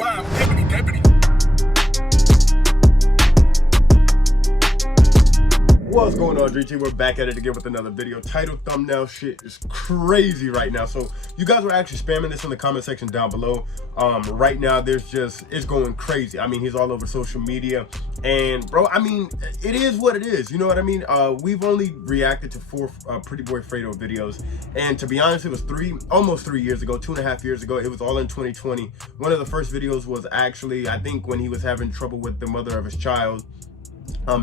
Wow, deputy, deputy. What's going on, DreamTeam? We're back at it again with another video. Title, thumbnail shit is crazy right now. So you guys were actually spamming this in the comment section down below. Right now it's going crazy. I mean, he's all over social media, and bro, I mean, it is what it is. You know what I mean? We've only reacted to 4 PrettyBoyFredo videos, and to be honest, it was almost 3 years ago, 2.5 years ago. It was all in 2020. One of the first videos was actually, I think, when he was having trouble with the mother of his child.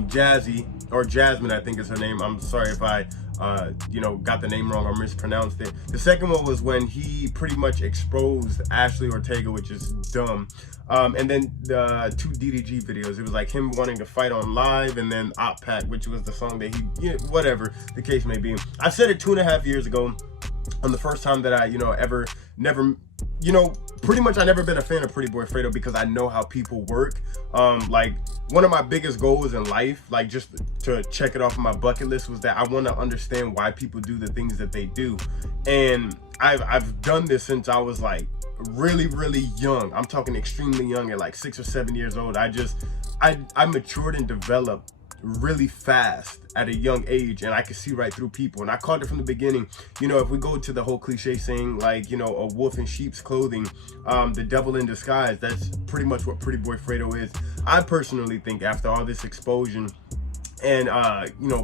Jasmine, I think is her name. I'm sorry if I got the name wrong or mispronounced it. The second one was when he pretty much exposed Ashley Ortega, which is dumb. And then the 2 DDG videos, it was like him wanting to fight on live, and then Op Pack, which was the song that he, whatever the case may be. I said it 2.5 years ago, on the first time that I, pretty much I never been a fan of PrettyBoyFredo because I know how people work. Like, one of my biggest goals in life, like just to check it off my bucket list, was that I want to understand why people do the things that they do. And I've done this since I was like really young. I'm talking extremely young, at like 6 or 7 years old. I matured and developed really fast at a young age, and I could see right through people, and I caught it from the beginning. If we go to the whole cliche saying, like, a wolf in sheep's clothing, the devil in disguise, that's pretty much what PrettyBoyFredo is. I personally think, after all this exposure and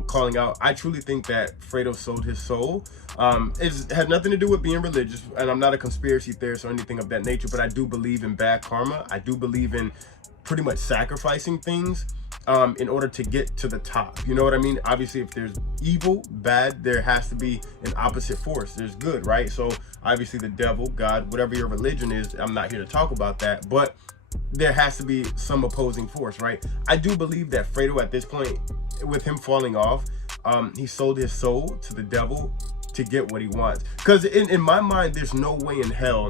calling out, I truly think that Fredo sold his soul. It had nothing to do with being religious, and I'm not a conspiracy theorist or anything of that nature, but I do believe in bad karma. I do believe in pretty much sacrificing things in order to get to the top. You know what I mean? Obviously, if there's evil, bad, there has to be an opposite force. There's good, right? So obviously the devil, God, whatever your religion is, I'm not here to talk about that, but there has to be some opposing force, right? I do believe that Fredo, at this point, with him falling off, he sold his soul to the devil to get what he wants. Because in my mind, there's no way in hell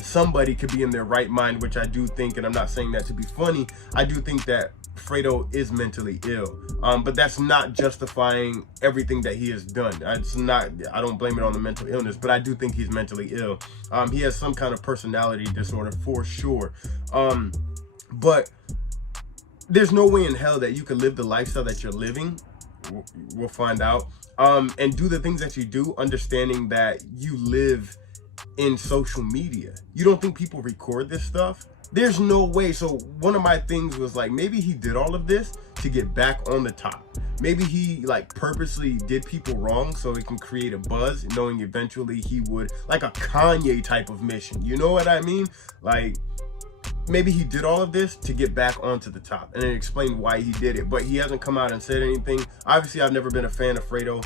somebody could be in their right mind, which I do think, and I'm not saying that to be funny, I do think that Fredo is mentally ill, but that's not justifying everything that he has done. I don't blame it on the mental illness, but I do think he's mentally ill. He has some kind of personality disorder for sure, but there's no way in hell that you can live the lifestyle that you're living. We'll find out, and do the things that you do, understanding that you live in social media. You don't think people record this stuff? There's no way. So one of my things was like, maybe he did all of this to get back on the top. Maybe he like purposely did people wrong so he can create a buzz, knowing eventually he would, like a Kanye type of mission. You know what I mean? Like, maybe he did all of this to get back onto the top, and then explain why he did it. But he hasn't come out and said anything. Obviously, I've never been a fan of Fredo.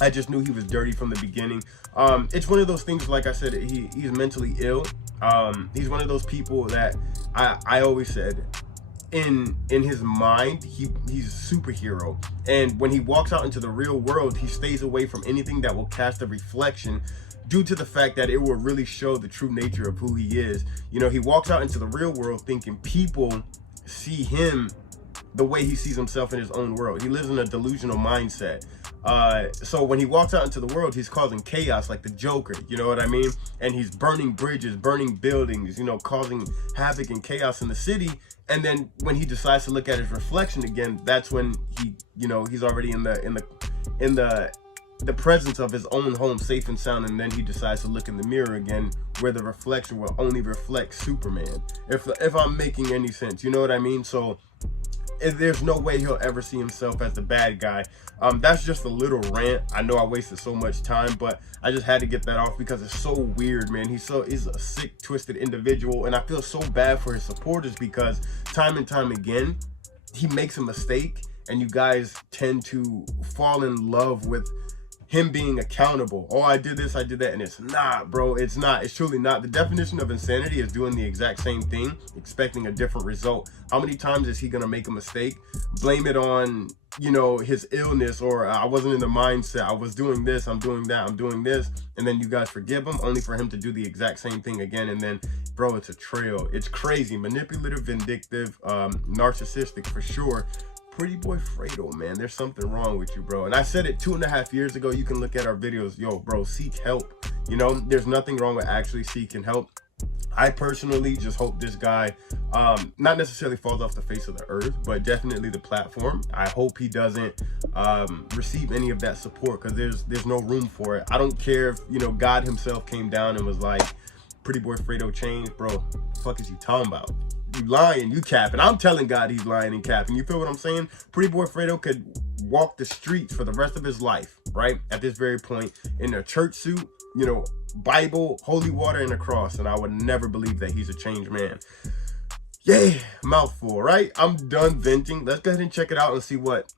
I just knew he was dirty from the beginning. It's one of those things, like I said, he's mentally ill. He's one of those people that I always said, in his mind, he's a superhero. And when he walks out into the real world, he stays away from anything that will cast a reflection, due to the fact that it will really show the true nature of who he is. He walks out into the real world thinking people see him the way he sees himself in his own world. He lives in a delusional mindset. So when he walks out into the world, he's causing chaos like the Joker, you know what I mean? And he's burning bridges, burning buildings, causing havoc and chaos in the city. And then when he decides to look at his reflection again, that's when he, he's already in the presence of his own home, safe and sound. And then he decides to look in the mirror again, where the reflection will only reflect Superman. If I'm making any sense, you know what I mean? So there's no way he'll ever see himself as the bad guy. That's just a little rant. I know I wasted so much time, but I just had to get that off because it's so weird, man. He's a sick, twisted individual, and I feel so bad for his supporters because time and time again, he makes a mistake, and you guys tend to fall in love with him being accountable. Oh, I did this, I did that, and it's not, bro. It's not. It's truly not. The definition of insanity is doing the exact same thing, expecting a different result. How many times is he gonna make a mistake, blame it on, his illness, or I wasn't in the mindset, I was doing this, I'm doing that, I'm doing this, and then you guys forgive him, only for him to do the exact same thing again, and then, bro, it's a trail. It's crazy. Manipulative, vindictive, narcissistic for sure. PrettyBoyFredo, man, there's something wrong with you, bro. And I said it 2.5 years ago. You can look at our videos. Yo, bro, seek help. There's nothing wrong with actually seeking help. I personally just hope this guy not necessarily falls off the face of the earth, but definitely the platform. I hope he doesn't receive any of that support, because there's no room for it. I don't care if, you know, God himself came down and was like, PrettyBoyFredo changed, bro. The fuck is you talking about? You lying, you capping. I'm telling God he's lying and capping. You feel what I'm saying? PrettyBoyFredo could walk the streets for the rest of his life, right? At this very point, in a church suit, you know, Bible, holy water, and a cross, and I would never believe that he's a changed man. Yeah, mouthful, right? I'm done venting. Let's go ahead and check it out and see what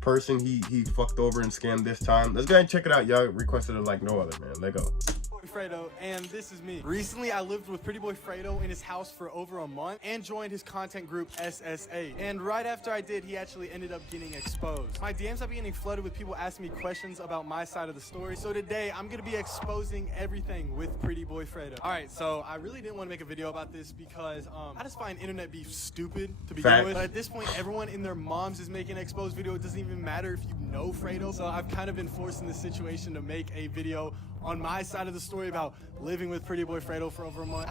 person he fucked over and scammed this time. Let's go ahead and check it out. Y'all requested it like no other, man. Let go. Fredo, and this is me. Recently, I lived with PrettyBoyFredo in his house for over a month and joined his content group SSA. And right after I did, he actually ended up getting exposed. My DMs have been getting flooded with people asking me questions about my side of the story. So today, I'm gonna be exposing everything with PrettyBoyFredo. All right, so I really didn't want to make a video about this because I just find internet beef stupid to begin with. But at this point, everyone in their moms is making an exposed video. It doesn't even matter if you know Fredo. So I've kind of been forced in this situation to make a video on my side of the story about living with PrettyBoyFredo for over a month.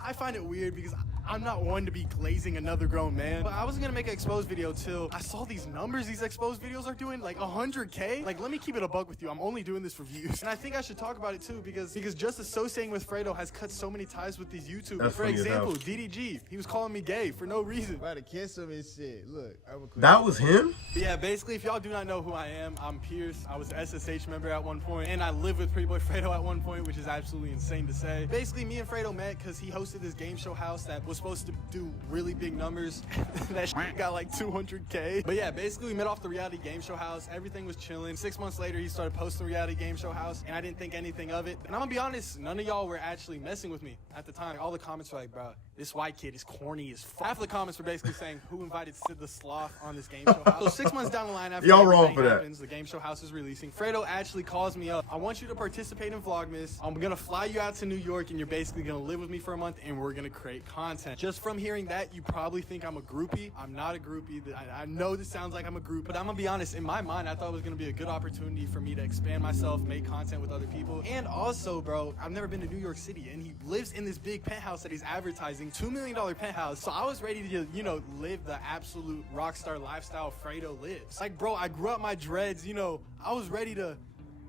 I find it weird because I'm not one to be glazing another grown man. But I wasn't gonna make an exposed video till I saw these numbers these exposed videos are doing, like 100K. Like, let me keep it a buck with you. I'm only doing this for views. And I think I should talk about it too because just associating with Fredo has cut so many ties with these YouTubers. For example, DDG, he was calling me gay for no reason. About to kiss him and shit. Look, that was him? But yeah, basically, if y'all do not know who I am, I'm Pierce. I was an SSH member at one point, and I lived with PrettyBoyFredo at one point, which is absolutely insane to say. Basically, me and Fredo met because he hosted this game show house that was supposed to do really big numbers. That shit got like 200K. But yeah, basically, we met off the reality game show house. Everything was chilling. 6 months later, he started posting reality game show house, and I didn't think anything of it. And I'm gonna be honest, none of y'all were actually messing with me at the time. All the comments were like, bro, this white kid is corny as fuck. Half the comments were basically saying, who invited Sid the Sloth on this game show house? So 6 months down the line, after y'all wrong for happens, the game show house is releasing. Fredo actually calls me up. I want you to participate in Vlogmas. I'm gonna fly you out to New York, and you're basically gonna live with me for a month, and we're gonna create content. Just from hearing that, you probably think I'm a groupie. I'm not a groupie. I know this sounds like I'm a groupie, but I'm gonna be honest, in my mind, I thought it was gonna be a good opportunity for me to expand myself, make content with other people. And also, bro, I've never been to New York City, and he lives in this big penthouse that he's advertising, $2 million penthouse. So I was ready to, you know, live the absolute rockstar lifestyle Fredo lives. Like, bro, I grew up my dreads, you know, I was ready to,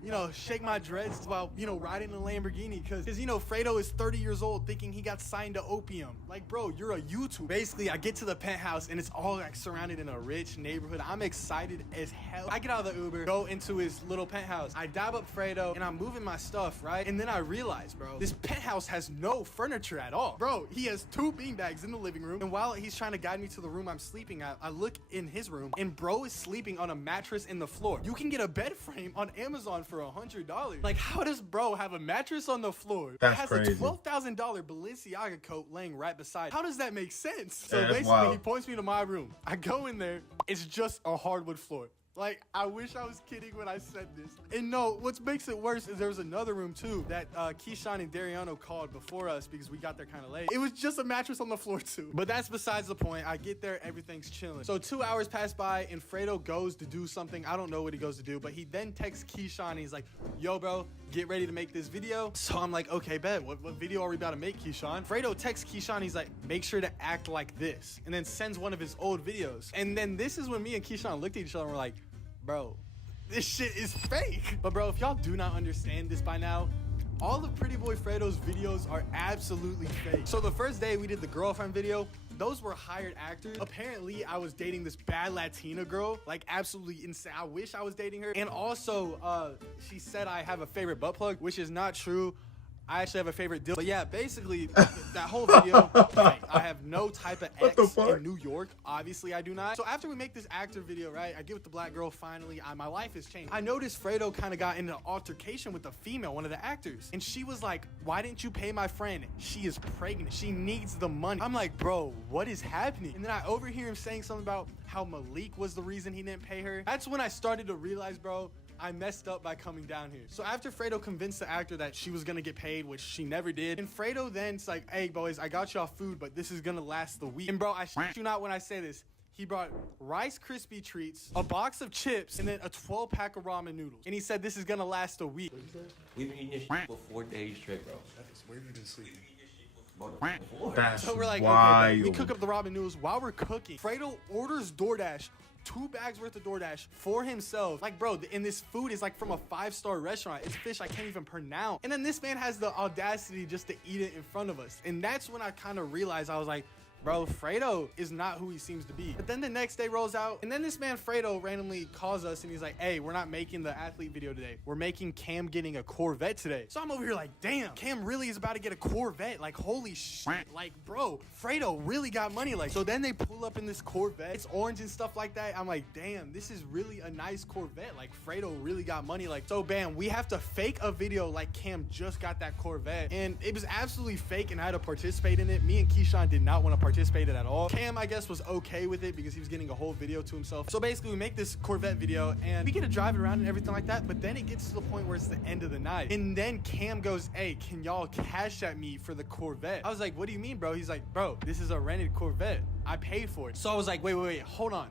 you know, shake my dreads while, you know, riding in a Lamborghini because, you know, Fredo is 30 years old thinking he got signed to opium. Like, bro, you're a YouTuber. Basically, I get to the penthouse and it's all like surrounded in a rich neighborhood. I'm excited as hell. I get out of the Uber, go into his little penthouse. I dab up Fredo and I'm moving my stuff, right? And then I realize, bro, this penthouse has no furniture at all. Bro, he has 2 beanbags in the living room. And while he's trying to guide me to the room I'm sleeping at, I look in his room and bro is sleeping on a mattress in the floor. You can get a bed frame on Amazon for $100. Like, how does bro have a mattress on the floor? That's it has crazy. A $12,000 Balenciaga coat laying right beside it. How does that make sense? So that's basically, wild. he points me to my room. I go in there. It's just a hardwood floor. Like, I wish I was kidding when I said this. And no, what makes it worse is there was another room too that Keyshawn and Dariano called before us because we got there kind of late. It was just a mattress on the floor too. But that's besides the point. I get there, everything's chilling. So 2 hours pass by and Fredo goes to do something. I don't know what he goes to do, but he then texts Keyshawn and he's like, yo, bro, get ready to make this video. So I'm like, okay, bet. What video are we about to make, Keyshawn? Fredo texts Keyshawn. He's like, make sure to act like this. And then sends one of his old videos. And then this is when me and Keyshawn looked at each other and we're like, bro, this shit is fake. But bro, if y'all do not understand this by now, all of PrettyBoyFredo's videos are absolutely fake. So the first day we did the girlfriend video, those were hired actors. Apparently, I was dating this bad Latina girl, like absolutely insane. I wish I was dating her. And also, she said I have a favorite butt plug, which is not true. I actually have a favorite deal. But yeah, basically, that whole video, like, I have no type of ex in New York. Obviously, I do not. So after we make this actor video, right, I get with the black girl finally. My life has changed. I noticed Fredo kind of got into an altercation with a female, one of the actors. And she was like, why didn't you pay my friend? She is pregnant. She needs the money. I'm like, bro, what is happening? And then I overhear him saying something about how Malik was the reason he didn't pay her. That's when I started to realize, bro, I messed up by coming down here. So after Fredo convinced the actor that she was gonna get paid, which she never did, and Fredo then's like, hey boys, I got y'all food, but this is gonna last the week. And bro, I shit you not when I say this, he brought Rice Krispie treats, a box of chips, and then a 12-pack of ramen noodles. And he said this is gonna last a week. We've been eating this shit for 4 days straight, bro. Where have you been sleeping? That's So we're like, wild. okay, we cook up the ramen noodles. While we're cooking, Fredo orders DoorDash 2 bags worth of DoorDash for himself. Like, bro, and this food is like from a 5-star restaurant. It's fish I can't even pronounce. And then this man has the audacity just to eat it in front of us. And that's when I kind of realized, I was like, bro, Fredo is not who he seems to be. But then the next day rolls out, and then this man Fredo randomly calls us and he's like, hey, we're not making the athlete video today. We're making Cam getting a Corvette today. So I'm over here like, damn, Cam really is about to get a Corvette. Like, holy shit. Like, bro, Fredo really got money. Like, so then they pull up in this Corvette. It's orange and stuff like that. I'm like, damn, this is really a nice Corvette. Like, Fredo really got money. Like, so bam, we have to fake a video like Cam just got that Corvette. And it was absolutely fake, and I had to participate in it. Me and Keyshawn did not want to participate at all. Cam, I guess, was okay with it because he was getting a whole video to himself. So basically, we make this Corvette video and we get to drive it around and everything like that. But then it gets to the point where it's the end of the night. And then Cam goes, hey, can y'all cash at me for the Corvette? I was like, what do you mean, bro? He's like, bro, this is a rented Corvette. I paid for it. So I was like, wait, hold on.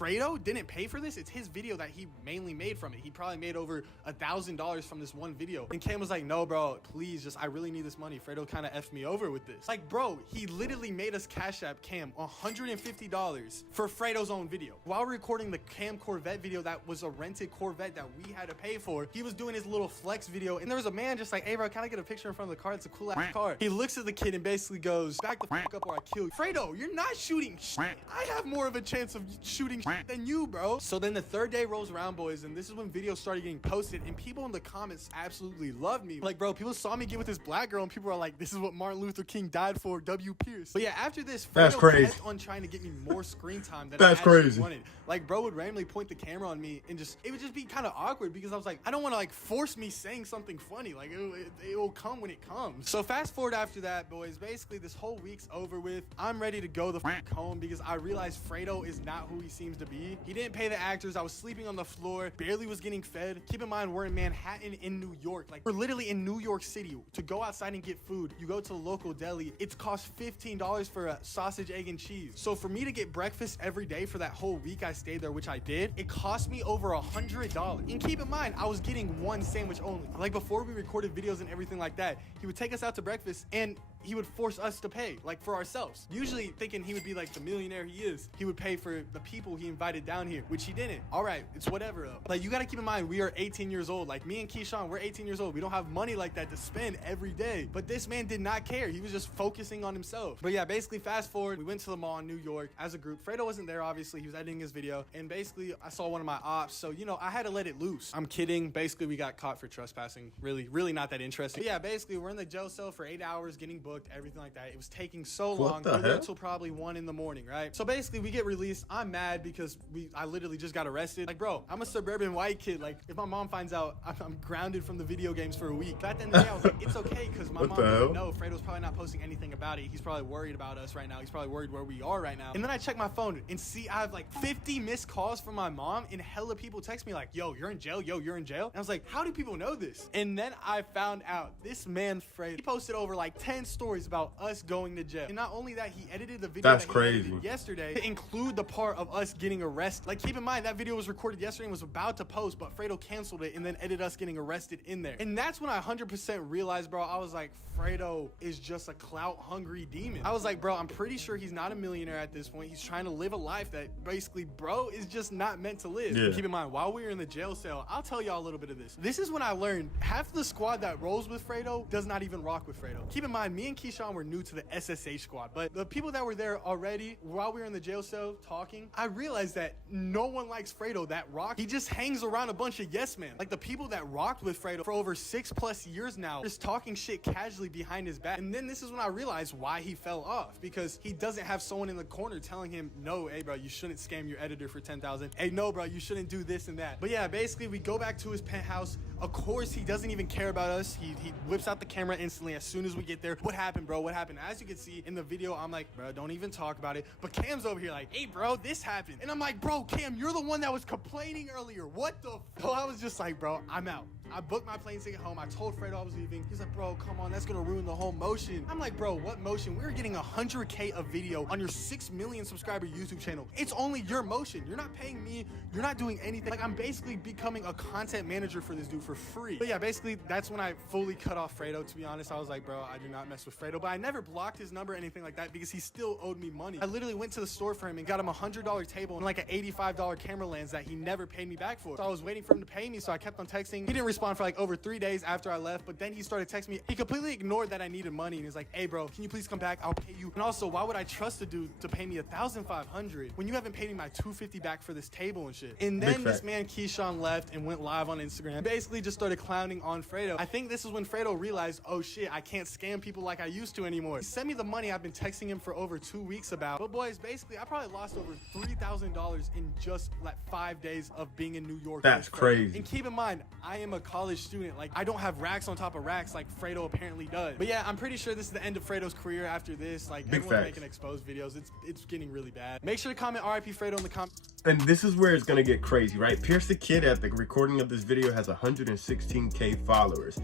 Fredo didn't pay for this? It's his video that he mainly made from it. He probably made over $1,000 from this one video. And Cam was like, no, bro, please, just, I really need this money. Fredo kind of effed me over with this. Like, bro, he literally made us cash app Cam $150 for Fredo's own video. While recording the Cam Corvette video that was a rented Corvette that we had to pay for, he was doing his little flex video. And there was a man just like, hey, bro, can I get a picture in front of the car? It's a cool ass car. He looks at the kid and basically goes, back the fuck up or I kill you. Fredo, you're not shooting shit. I have more of a chance of shooting than you, bro. So then the third day rolls around, boys, and this is when videos started getting posted, and people in the comments absolutely loved me. Like, bro, people saw me get with this black girl, and people are like, this is what Martin Luther King died for, W. Pierce. But yeah, after this, Fredo kept on trying to get me more screen time than I actually wanted. Like, bro would randomly point the camera on me and just, it would just be kind of awkward because I was like, I don't want to like force me saying something funny. Like, it will come when it comes. So fast forward after that, boys, basically this whole week's over with. I'm ready to go the fuck home because I realized Fredo is not who he seems to be. He didn't pay the actors. I was sleeping on the floor, barely was getting fed. Keep in mind, we're in Manhattan in New York. Like, we're literally in New York City. To go outside and get food, you go to the local deli. It's cost $15 for a sausage, egg, and cheese. So for me to get breakfast every day for that whole week I stayed there, which I did, it cost me over $100. And keep in mind, I was getting one sandwich only. Like, before we recorded videos and everything like that, he would take us out to breakfast and he would force us to pay, like, for ourselves. Usually thinking he would be like the millionaire he is, he would pay for the people he invited down here, which he didn't. All right, it's whatever though. Like, you gotta keep in mind, we are 18 years old. Like, me and Keyshawn, we're 18 years old. We don't have money like that to spend every day. But this man did not care. He was just focusing on himself. But yeah, basically fast forward, we went to the mall in New York as a group. Fredo wasn't there, obviously. He was editing his video. And basically, I saw one of my ops. So, you know, I had to let it loose. I'm kidding. Basically, we got caught for trespassing. Really not that interesting. But yeah, basically, we're in the jail cell for 8 hours, getting booked, everything like that. It was taking so long. We were there until probably 1 in the morning, right? So basically, we get released. I'm mad because I literally just got arrested. Like, bro, I'm a suburban white kid. Like, if my mom finds out I'm grounded from the video games for a week. But at the end of the day, I was like, it's okay because my mom doesn't know. Fredo's probably not posting anything about it. He's probably worried about us right now. He's probably worried where we are right now. And then I check my phone and see I have like 50 missed calls from my mom, and hella people text me like, yo, you're in jail. Yo, you're in jail. And I was like, how do people know this? And then I found out this man, Fredo, he posted over like 10 stories about us going to jail. And not only that, he edited the video that he edited yesterday to include the part of us getting arrested. Like, keep in mind, that video was recorded yesterday and was about to post, but Fredo canceled it and then edited us getting arrested in there. And that's when I 100% realized, bro, I was like, Fredo is just a clout-hungry demon. I was like, bro, I'm pretty sure he's not a millionaire at this point. He's trying to live a life that basically, bro, is just not meant to live. Yeah. Keep in mind, while we were in the jail cell, I'll tell y'all a little bit of this. This is when I learned half the squad that rolls with Fredo does not even rock with Fredo. Keep in mind, me and Keyshawn were new to the SSH squad, but the people that were there already, while we were in the jail cell talking, I realized that no one likes Fredo that rock. He just hangs around a bunch of yes men. Like, the people that rocked with Fredo for over 6+ years now, just talking shit casually behind his back. And then this is when I realized why he fell off, because he doesn't have someone in the corner telling him, no, hey bro, you shouldn't scam your editor for 10,000. Hey, no bro, you shouldn't do this and that. But yeah, basically we go back to his penthouse. Of course, he doesn't even care about us. He whips out the camera instantly as soon as we get there. What happened, bro? What happened? As you can see in the video, I'm like, bro, don't even talk about it. But Cam's over here like, hey bro, this happened. And I'm like, bro, Cam, you're the one that was complaining earlier. What the f? So I was just like, bro, I'm out. I booked my plane ticket home. I told Fredo I was leaving. He's like, bro, come on, that's gonna ruin the whole motion. I'm like, bro, what motion? We're getting 100K of video on your 6 million subscriber YouTube channel. It's only your motion. You're not paying me. You're not doing anything. Like, I'm basically becoming a content manager for this dude for free. But yeah, basically, that's when I fully cut off Fredo. To be honest, I was like, bro, I do not mess with Fredo. But I never blocked his number or anything like that because he still owed me money. I literally went to the store for him and got him a $100 table and like an $85 camera lens that he never paid me back for. So I was waiting for him to pay me, so I kept on texting. He didn't respond for like over 3 days after I left, but then he started texting me. He completely ignored that I needed money and he's like, hey bro, can you please come back? I'll pay you. And also, why would I trust a dude to pay me $1,500 when you haven't paid me my $250 back for this table and shit? And then this man Keyshawn left and went live on Instagram. Basically just started clowning on Fredo. I think this is when Fredo realized, oh shit, I can't scam people like I used to anymore. He sent me the money I've been texting him for over 2 weeks about. But boys, basically, I probably lost over $3,000 in just like 5 days of being in New York. That's crazy. And keep in mind, I am a college student. Like, I don't have racks on top of racks like Fredo apparently does. But yeah, I'm pretty sure this is the end of Fredo's career after this. Like, everyone's making exposed videos. It's getting really bad. Make sure to comment RIP Fredo in the comments. And this is where it's gonna get crazy, right? Pierce the Kid at the recording of this video has 116K followers.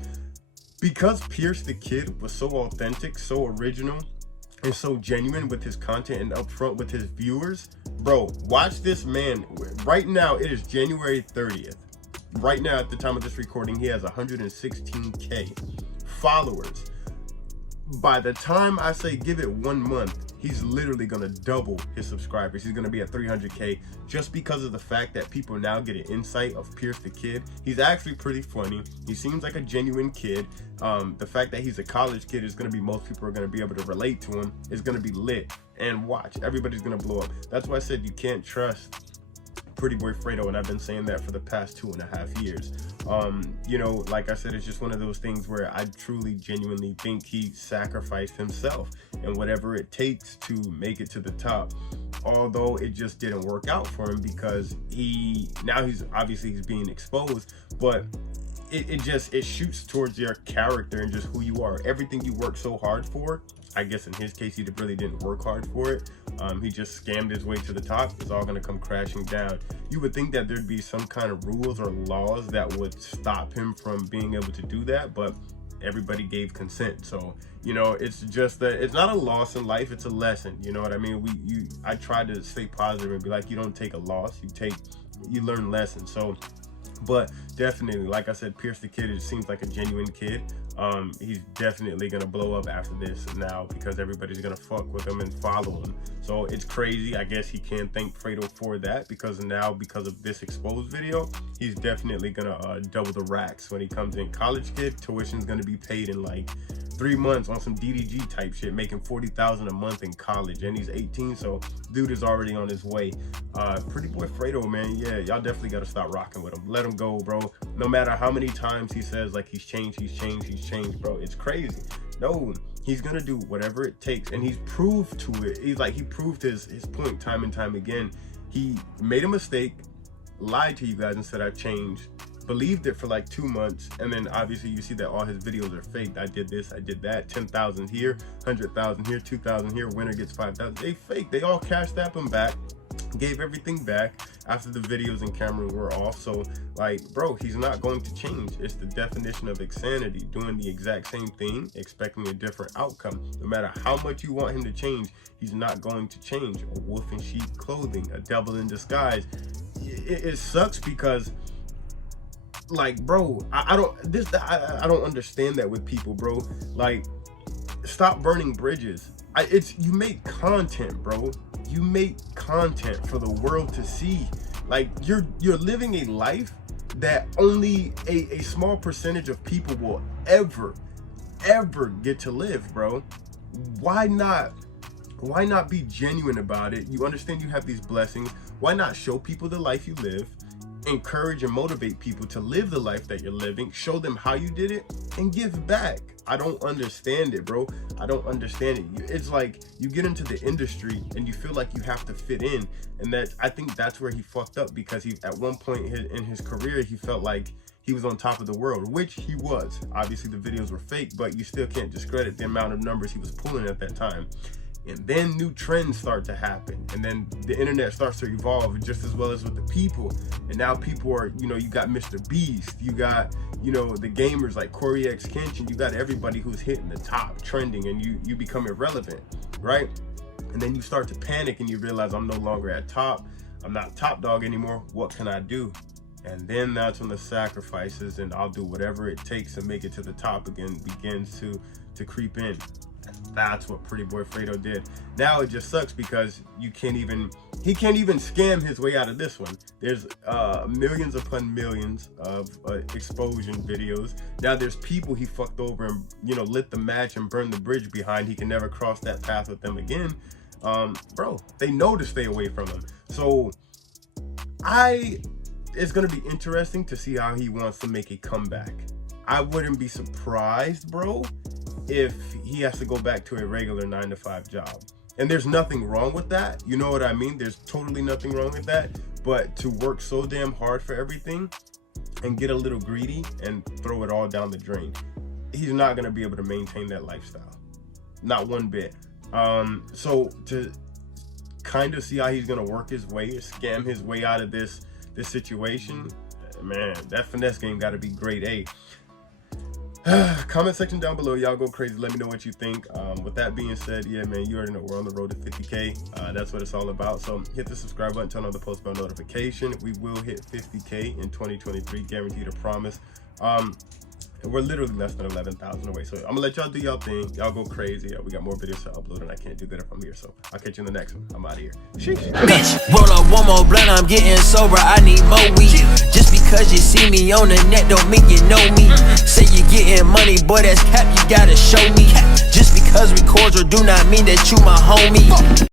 Because Pierce the Kid was so authentic, so original, and so genuine with his content and upfront with his viewers, bro, watch this man. Right now, it is January 30th. Right now, at the time of this recording, he has 116K followers. By the time I say give it 1 month, he's literally gonna double his subscribers. He's gonna be at 300K just because of the fact that people now get an insight of Pierce the Kid. He's actually pretty funny. He seems like a genuine kid. The fact that he's a college kid is gonna be, most people are gonna be able to relate to him. It's gonna be lit. And watch, everybody's gonna blow up. That's why I said you can't trust PrettyBoyFredo, and I've been saying that for the past 2.5 years. You know, like I said, it's just one of those things where I truly, genuinely think he sacrificed himself and whatever it takes to make it to the top. Although it just didn't work out for him because now he's being exposed, but it shoots towards your character and just who you are. Everything you work so hard for, I guess in his case, he really didn't work hard for it. He just scammed his way to the top. It's all gonna come crashing down. You would think that there'd be some kind of rules or laws that would stop him from being able to do that, but everybody gave consent. So, you know, it's just that it's not a loss in life, it's a lesson. You know what I mean? I try to stay positive and be like, you don't take a loss, you learn lessons. So, but definitely, like I said, Pierce the Kid, it seems like a genuine kid. He's definitely gonna blow up after this now because everybody's gonna fuck with him and follow him. So it's crazy. I guess he can't thank Fredo for that because now, because of this exposed video, he's definitely gonna double the racks when he comes in. College kid, tuition's gonna be paid in like 3 months on some DDG type shit, making $40,000 a month in college, and he's 18, so dude is already on his way. PrettyBoyFredo, man, yeah, y'all definitely gotta stop rocking with him. Let him go, bro. No matter how many times he says like he's changed, bro, it's crazy. No, he's gonna do whatever it takes, and he's proved to it. He proved his point time and time again. He made a mistake, lied to you guys and said I changed, believed it for like 2 months, and then obviously you see that all his videos are faked. I did this, I did that, 10,000 here, 100,000 here, 2,000 here, winner gets 5,000. They fake. They all cashed app him back, gave everything back after the videos and cameras were off. So like, bro, he's not going to change. It's the definition of insanity, doing the exact same thing, expecting a different outcome. No matter how much you want him to change, he's not going to change. A wolf in sheep clothing, a devil in disguise. It sucks because, like, bro, I don't understand that with people, bro. Like, stop burning bridges. You make content, bro. You make content for the world to see. Like, you're living a life that only a small percentage of people will ever get to live, bro. Why not be genuine about it? You understand you have these blessings. Why not show people the life you live? Encourage and motivate people to live the life that you're living, show them how you did it, and give back. I don't understand it, bro. I don't understand it. It's like you get into the industry and you feel like you have to fit in, and I think that's where he fucked up, because he, at one point in his career, he felt like he was on top of the world, which he was. Obviously the videos were fake, but you still can't discredit the amount of numbers he was pulling at that time. And then new trends start to happen, and then the internet starts to evolve just as well as with the people. And now people are, you know, you got Mr. Beast, you got, you know, the gamers like Corey X Kenshin, you got everybody who's hitting the top, trending, and you become irrelevant, right? And then you start to panic and you realize, I'm no longer at top, I'm not top dog anymore, what can I do? And then that's when the sacrifices and I'll do whatever it takes to make it to the top again begins to creep in. That's what PrettyBoyFredo did. Now it just sucks because he can't even scam his way out of this one. There's millions upon millions of exposure videos. Now there's people he fucked over and, you know, lit the match and burned the bridge behind. He can never cross that path with them again. Bro, they know to stay away from him. So it's gonna be interesting to see how he wants to make a comeback. I wouldn't be surprised, bro, if he has to go back to a regular 9-to-5 job. And there's nothing wrong with that. You know what I mean? There's totally nothing wrong with that. But to work so damn hard for everything and get a little greedy and throw it all down the drain, he's not going to be able to maintain that lifestyle. Not one bit. So to kind of see how he's going to work his way or scam his way out of this situation, man, that finesse game got to be grade A. Comment section down below, y'all go crazy, let me know what you think. With that being said, yeah man, you already know we're on the road to 50K. That's what it's all about. So hit the subscribe button, turn on the post bell notification. We will hit 50K in 2023, guaranteed, a promise. We're literally less than 11,000 away, so I'm gonna let y'all do y'all thing. Y'all go crazy. We got more videos to upload and I can't do that if I'm here, so I'll catch you in the next one. I'm out of here. Sheesh. Bitch, roll up one more blunt, I'm getting sober, I need more weed. Just because you see me on the net don't mean you know me. Say you getting money, boy, that's cap, you gotta show me. Just because we cordial do not mean that you my homie.